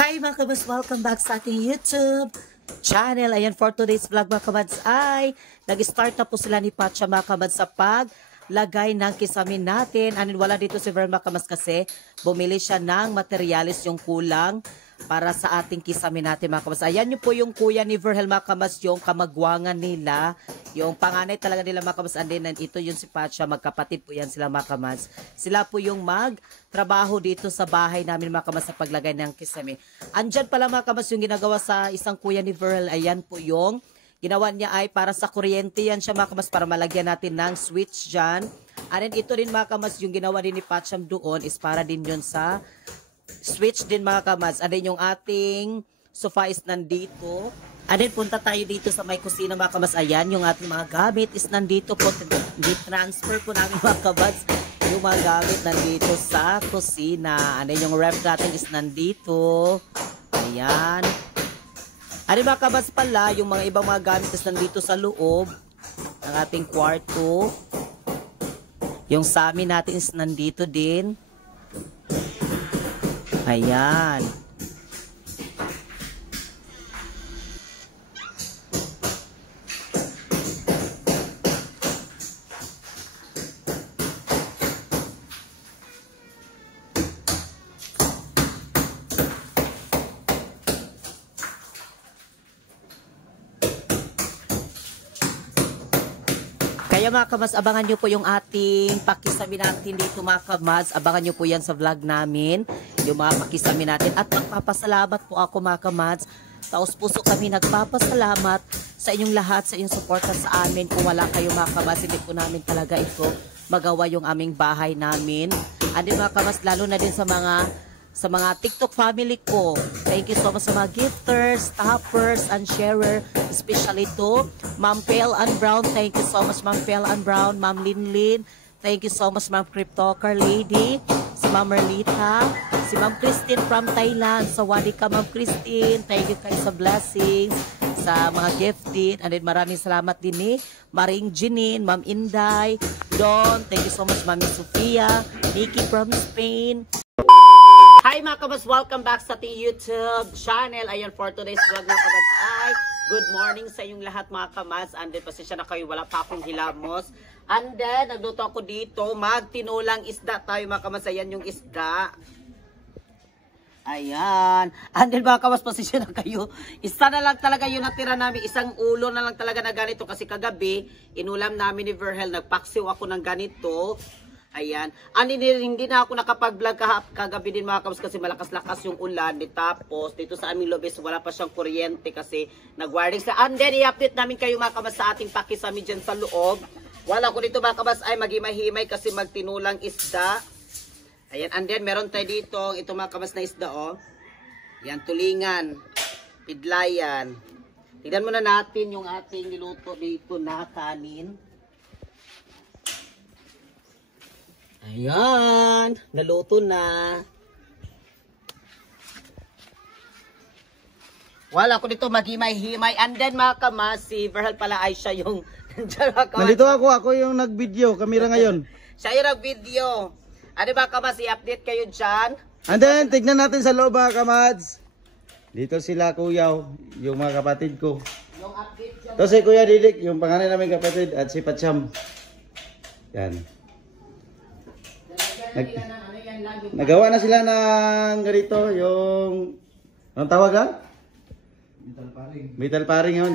Hi mga kabats! Welcome back sa ating YouTube channel. Ayan, for today's vlog mga kabats ay nag-start na po sila ni Pacha mga kabats sa paglagay ng kisamin natin. Anin wala dito si Vern mga kabats kasi bumili siya ng materialis yung kulang para sa ating kisamin natin mga kabats. Ayan yung po yung kuya ni Verhel mga kabats, yung kamagwangan nila. Yung panganay talaga nila mga kabats, and then ito yung si Pacha, magkapatid po yan sila mga kabats. Sila po yung magtrabaho dito sa bahay namin mga kabats sa paglagay ng kisame. Andyan pala mga kabats yung ginagawa sa isang kuya ni Verhel. Ayan po yung ginawa niya ay para sa kuryente yan siya mga kabats, para malagyan natin ng switch dyan. And then ito rin mga kabats yung ginawa din ni Pacham doon is para din yun sa switch din mga kabats. And then yung ating sofa is nandito. And then punta tayo dito sa may kusina mga kabats. Ayan, yung ating mga gamit is nandito po. Di-transfer po namin mga kabats. Yung mga gamit nandito sa kusina. And then yung ref natin is nandito. Ayan. And then mga kabats pala, yung mga ibang mga gamit is nandito sa loob ng ating kwarto. Yung sami natin is nandito din. Ayan. Kaya mga kabats, abangan nyo po yung ating pakisami natin dito mga kabats. Abangan nyo po yan sa vlog namin, yung mga pakisami natin. At magpapasalamat po ako mga kabats. Taos puso kami nagpapasalamat sa inyong lahat, sa inyong suporta sa amin. Kung wala kayo mga kabats, hindi po namin talaga ito magawa yung aming bahay namin. And then mga kabats, lalo na din sa mga TikTok family ko. Thank you so much sa mga gifters, toppers, and sharer. Especially to Ma'am Pale and Brown. Thank you so much Ma'am Pale and Brown. Ma'am Linlin. Thank you so much Ma'am Cryptoker Lady. Si Ma'am Merlita. Si Ma'am Christine from Thailand. Sawadi ka Ma'am Christine. Thank you kayo sa blessings, sa mga gifted. And then maraming salamat din ni Maring Jeanine, Ma'am Inday, Don. Thank you so much Ma'am Sofia. Nikki from Spain. Hi mga kabats, welcome back sa ating YouTube channel. Ayan, for today's vlog mga kabats ay good morning sa inyong lahat mga kabats. And then pasensya na kayo, wala pa akong hilamos. And then nagluto ako dito, magtinulang isda tayo mga kabats. Ayan yung isda. Ayan. And then mga kabats, pasensya na kayo. Isa na lang talaga yung natira namin. Isang ulo na lang talaga na ganito. Kasi kagabi, inulam namin ni Verhel. Nagpaksiw ako ng ganito. Ayan. Hindi na ako nakapag-vlog kagabi din mga kabats kasi malakas-lakas yung ulan. Tapos dito sa aming lobes wala pa siyang kuryente kasi nag-wiring sa. And then i-update namin kayo mga kabats sa ating pakisami dyan sa loob. Wala ko dito mga kabats ay maghimay-himay kasi magtinulang isda. Ayan. And then meron tayo dito ito mga kabats na isda oh. Yan, tulingan. Pidlayan. Tignan muna natin yung ating niluto dito na kanin. Ayan, naluto na. Wala ko dito maghimay-himay. And then mga kamas, si Verhel pala ay siya yung nandito ako yung nag-video, kamera ngayon. Siya yung nag-video. Ano ba kamas, i-update kayo dyan? And then, tignan natin sa loob mga kamads. Dito sila kuya, yung mga kapatid ko. Yung update dyan. Ito si Kuya Didik, yung panganay namin kapatid, at si Pacham. Yan. Nagawa na sila ng ganito, yung anong tawag ha? Metal paring. Metal paring yun.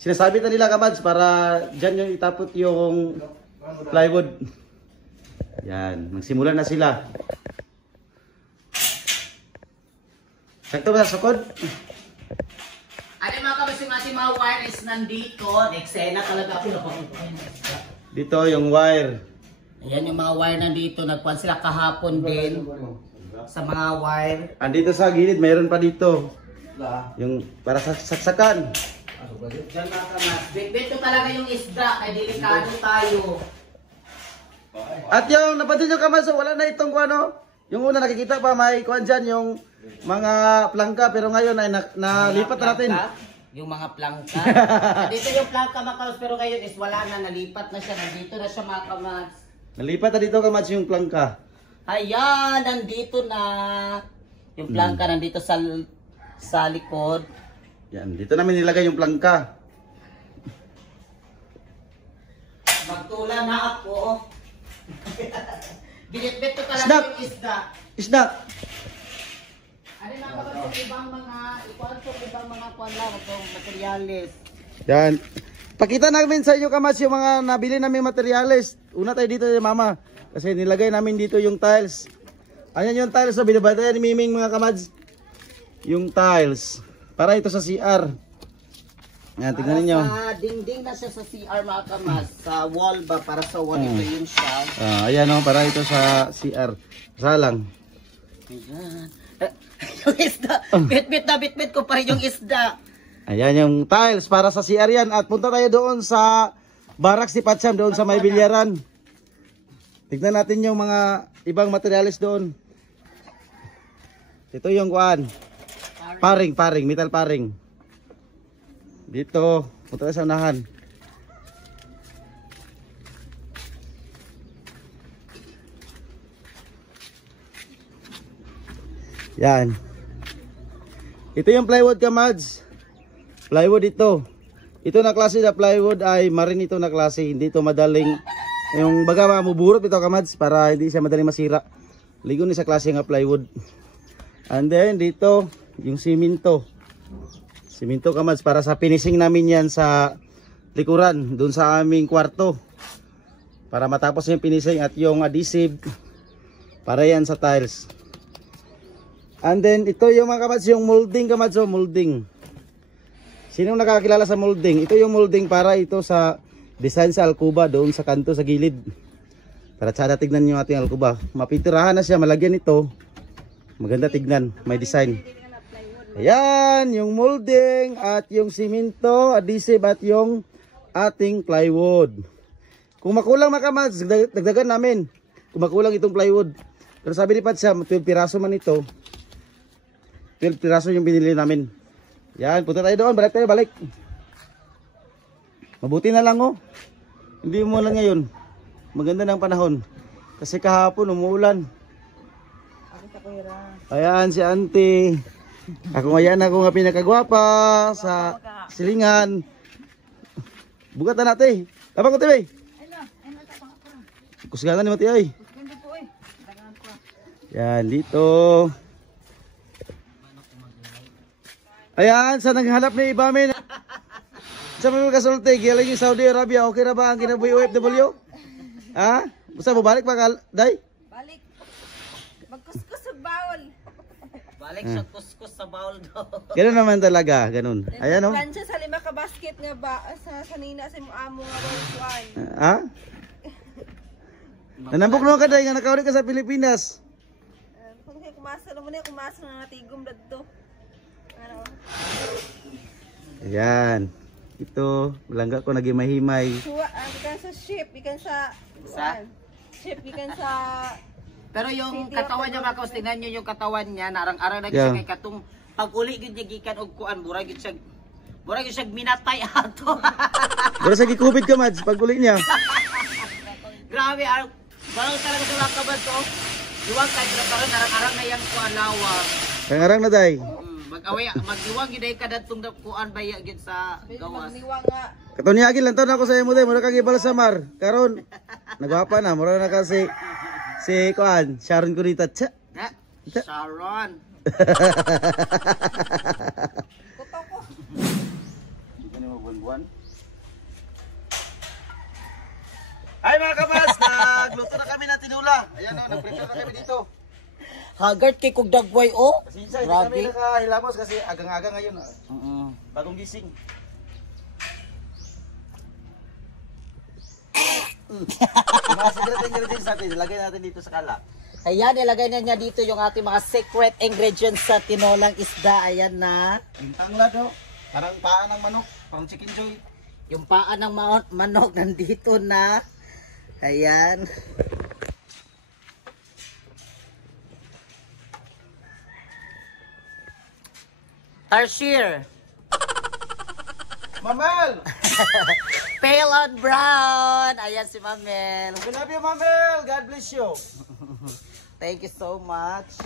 Sinasabi na nila kamads para dyan yung itapot yung plywood. Yan, magsimula na sila. Sakto ba sa sukod? Ano mga kabasi mga wire is nandito. Eksena talaga ako. Dito yung wire. Ayan yung mga wire nandito. Nagkuhan sila kahapon din sa mga wire. Andito sa gilid, mayroon pa dito. Yung para sa saksakan. Diyan mga kamas. Dito talaga yung isda. Ay delikado tayo. At yung napansin nyo kamas, wala na itong ano. Yung una nakikita pa may kuhan dyan yung mga plangka. Pero ngayon ay nalipat na natin. Yung mga plangka. Dito yung plangka mga kamas. Pero ngayon is wala na. Nalipat na siya. Nandito na siya mga kamas. Nalipat na dito kamads yung plangka. Ayan, nandito na. Yung plangka nandito sa likod. Yan, dito namin nilagay yung plangka. Magtula na ako. Binitbit ko talaga Snack! yung isda. Snack! Ano na ba sa ibang mga, ibang mga materialis. Yan. Pakita namin sa inyo kamads yung mga nabili namin materials. Una tayo dito mama. Kasi nilagay namin dito yung tiles. Ayan yung tiles na binabatayan ni Miming mga kamads. Yung tiles. Para ito sa CR. Yan, tingnan niyo. Sa dingding na siya sa CR mga kamas. Sa wall ba? Para sa wall ito yung siya. Ayan o, para ito sa CR. Salang. Ayan. Yung isda. Bit-bit ko pa rin yung isda. Ayan yung tiles para sa CR yan. At punta tayo doon sa Barracks ni Patsyam, doon sa may bilyaran. Tignan natin yung mga ibang materials doon. Ito yung kuan. Paring, metal paring. Dito, punta tayo sa unahan. Yan. Ito yung plywood kamads. Plywood ito. Ito na klase na plywood ay marin ito na klase. Hindi ito madaling, yung baga mabuburot ito kamads para hindi siya madaling masira. Ligo ni sa klase nga plywood. And then dito yung simento. Simento kamads para sa finishing namin yan sa likuran. Doon sa aming kwarto. Para matapos yung finishing at yung adhesive. Para yan sa tiles. And then ito yung mga kamads, yung molding kamads, oh, molding. Sinong nakakilala sa molding? Ito yung molding para ito sa design sa alkuba doon sa kanto sa gilid. Para tsada tignan nyo ating alkuba. Mapitirahan na siya, malagyan ito. Maganda tignan, may design. Ayan, yung molding at yung simento, adhesive at yung ating plywood. Kung makulang mga kamads, dagdagan namin. Kung makulang itong plywood. Pero sabi ni Patsyam, 12 piraso man ito. 12 piraso yung binili namin. Yan, punta tayo doon. Balik tayo, balik. Mabuti na lang oh. Hindi mo lang ngayon. Maganda ng panahon. Kasi kahapon umuulan. Ayan si auntie. Ako ngayon ako nga pinakagwapa sa silingan. Bugatan natin. Tapang ko tayo. Kusgangan ni Mati ay. Yan, dito. Ayan, sa naghanap ni Ibamin. Sa mga kasulti, galing yung Saudi Arabia, okay na ba ang kinabuhi OFW? Ha? Basta mo balik pa ka, Day? Balik. Magkuskus sa bawal. Balik sa kuskus sa bowl daw. Ganun naman talaga, ganun. Ayan o. Plancha sa lima ka basket nga ba sa sanina sa amo nga kuan. Ha? Nanambok naman ka, Day, nga nakaulit ka sa Pilipinas. Kung kay kumasa mo na kumasa na natigom dadto. Ano? Ayan. Ito, langga ko nagimahimay. Suwa, ikan sa ship, ikan sa ship, ikan sa Pero yung katawan niya mga kaos, tingnan nyo yung katawan niya, narang-arang na siya kay katong pag-uli yun niya gikan og kuan, murag yun siya minatay ato. Pero sa gikubid ka, Mads, pag uli niya. Grabe, parang talaga sa mga kabad ko. Iwag kay parang narang-arang na yung kuan lawag. Kangarang na, Day. Mag-iwag yun ka datong kuan baya yun sa gawas. niwa nga. Katonyagin lang taon ako sa imo, Day. Mura kang ibal sa mar. Karon, nagwapa na. Mura na kasi si kuan, Sharon Curita. Tsa. Sharon. Kuto ko. Hindi mo buwan-buwan. Ay mga kabas, nagluto na kami ng tinula. Ayan o, nag-prepare na kami dito. Haggard kay kog dagway oh. Pasensya, hindi kami nakahilamos kasi agang-aga ngayon. Bagong gising. Mga secret ingredients natin, ilagay natin dito sa kala. Ayan, ilagay na niya dito yung ating mga secret ingredients sa tinolang isda. Ayan na. Yung tanglad o, parang paa ng manok, parang chicken joy. Yung paa ng manok nandito na. Ayan. Tarsier. Mamel! Pale on brown. Ayan si Mamel. We love you, Mamel! God bless you! Thank you so much.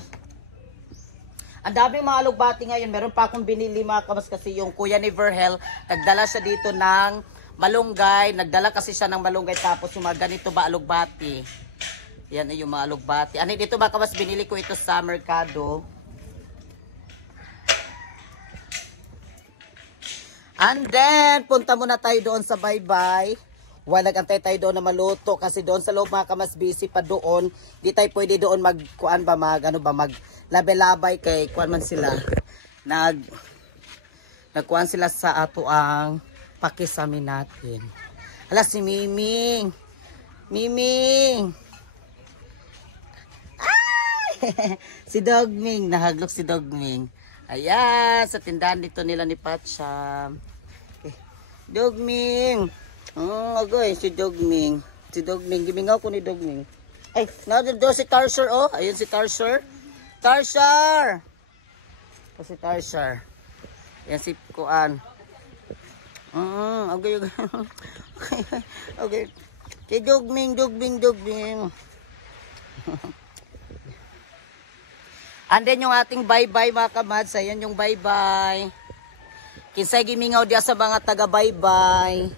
Ang daming mga alugbati ngayon. Meron pa akong binili mga kabats kasi yung kuya ni Verhel, nagdala siya dito ng malunggay. Nagdala kasi siya ng malunggay tapos yung mga ganito ba alugbati. Yan ay yung mga alugbati. Ano dito mga kabats, binili ko ito sa merkado. And then, punta muna tayo doon sa Baybay. Nagantay tayo doon na maluto kasi doon sa loob mga kamas busy pa doon. Di tayo pwede doon magkuan ba maglabay-labay kay kuan man sila. Nagkuan sila sa ato ang pakisami natin. Hala si Miming. Miming. Ay! Si Dogming, nahaglok si Dogming. Ayan, sa tindahan dito nila ni Patsyam. Dogming. Agoy, si Dogming. Si Dogming, gimingaw ko ni Dogming. Ay, doon si Tarsher, oh. Ayun si Tarsher. Tarsher! Ito si Tarsher. Ayan si Kuan. Okay. Okay. Si Dogming. And then yung ating bye-bye mga kamads. Ayan yung bye-bye. Kinsay gimingaw diya sa mga taga-bye-bye.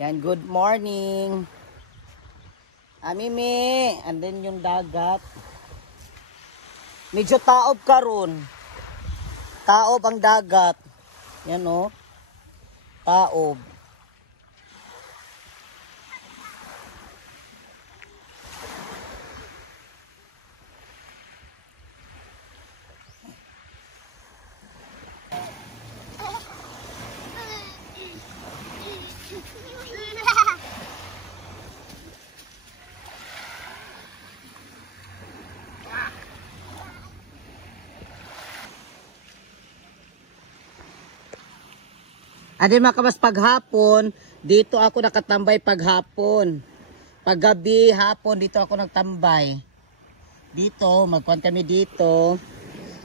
Yan, good morning. Mimi. And then yung dagat. Medyo taob karon. Taob ang dagat. Yan o. Taob. Adin makabas paghapon, dito ako nakatambay paghapon. Paggabi, hapon, dito ako nagtambay. Dito, magkuhan kami dito.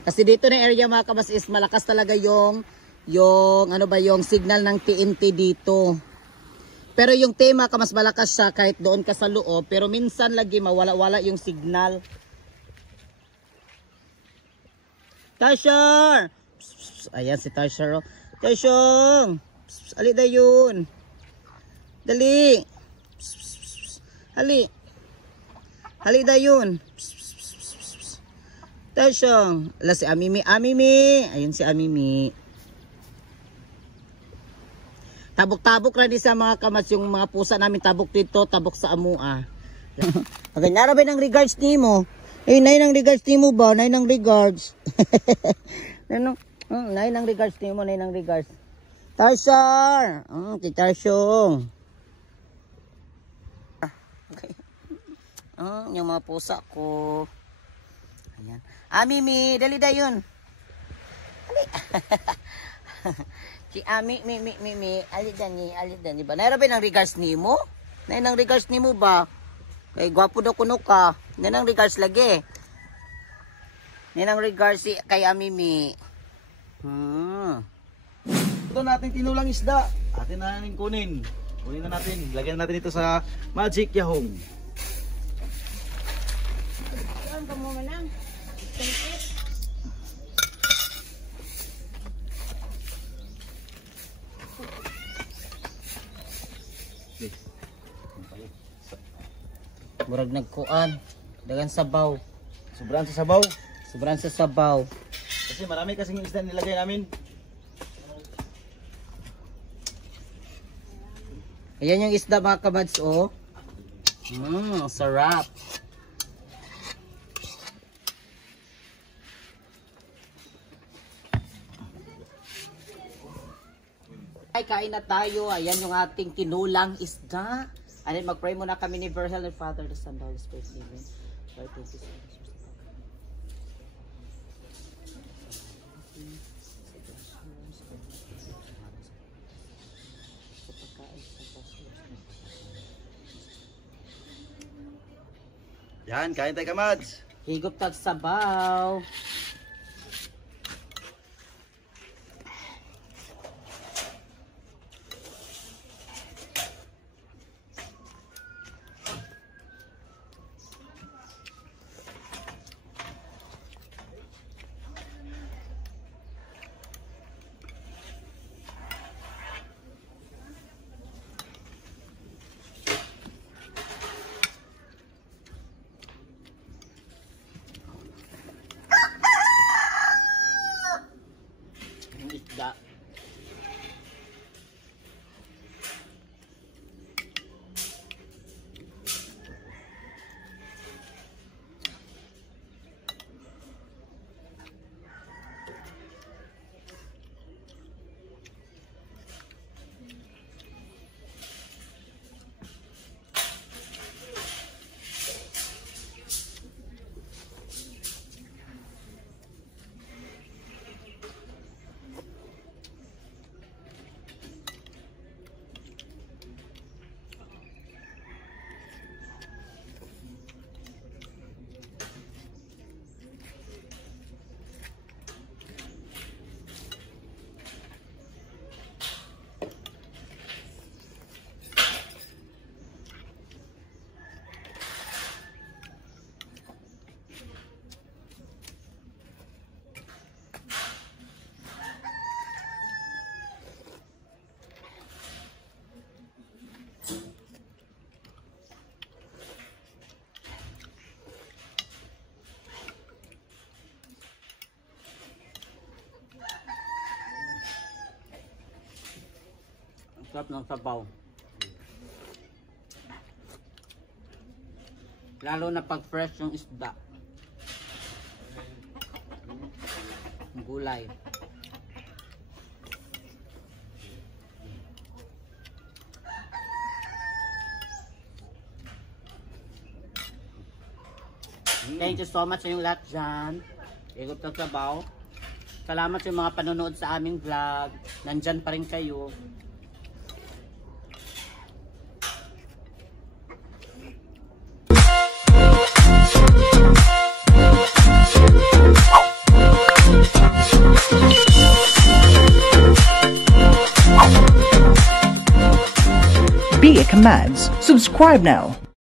Kasi dito na area makabas is malakas talaga yung signal ng TNT dito. Pero yung tema ka mas malakas siya kahit doon ka sa loob. Pero minsan lagi mawala-wala yung signal. Tasher! Ayan si Tasher. Tasyong! Ali na yun. Dali. Hali na yun. Tasyong. Ala si Amimi. Ayun si Amimi. Tabok-tabok rin sa mga kamas. Yung mga pusa namin tabok dito. Tabok sa amua. Agad ba ng regards ni mo? Eh, nay ng regards ni mo ba? Nay ng regards. Nay ng regards ni mo. Nay ng regards. Tarsar! Si Tarsyong. Okay. Yung mga pusa ko. Ayan. Mimi, dali da yun. Ali. Si Mimi, alidani ba? Nairabay ng regards ni mo? Nay ng regards ni mo ba? Kay gwapo daw kuno ka. Nay ng regards lagi. Nay ng regards si kay Mimi. Ito natin tinulang isda. Atin na natin kunin. Kunin na natin. Lagyan natin ito sa Magic Yahong. Saan ka mo lang? Murag nagkuan. Dagan sabaw. Sobrang sa sabaw. Sobrang sa sabaw. Kasi marami kasing isda nilagay namin. Ayan yung isda mga kabads, oh. Sarap. Ay, kain na tayo. Ayan yung ating tinulang isda. Ayan, mag-pray muna kami ni Verhel, the Father, the Son, the Holy Spirit. Amen. Lord, thank you so much. Yan, kain tayo kamads. Higop tag sabaw. Sarap ng sabaw. Lalo na pag fresh yung isda. Ang gulay. Thank you so much sa yung lahat dyan. Ikot ng sabaw. Salamat sa mga panonood sa aming vlog. Nandyan pa rin kayo. Be a Commands. Subscribe now.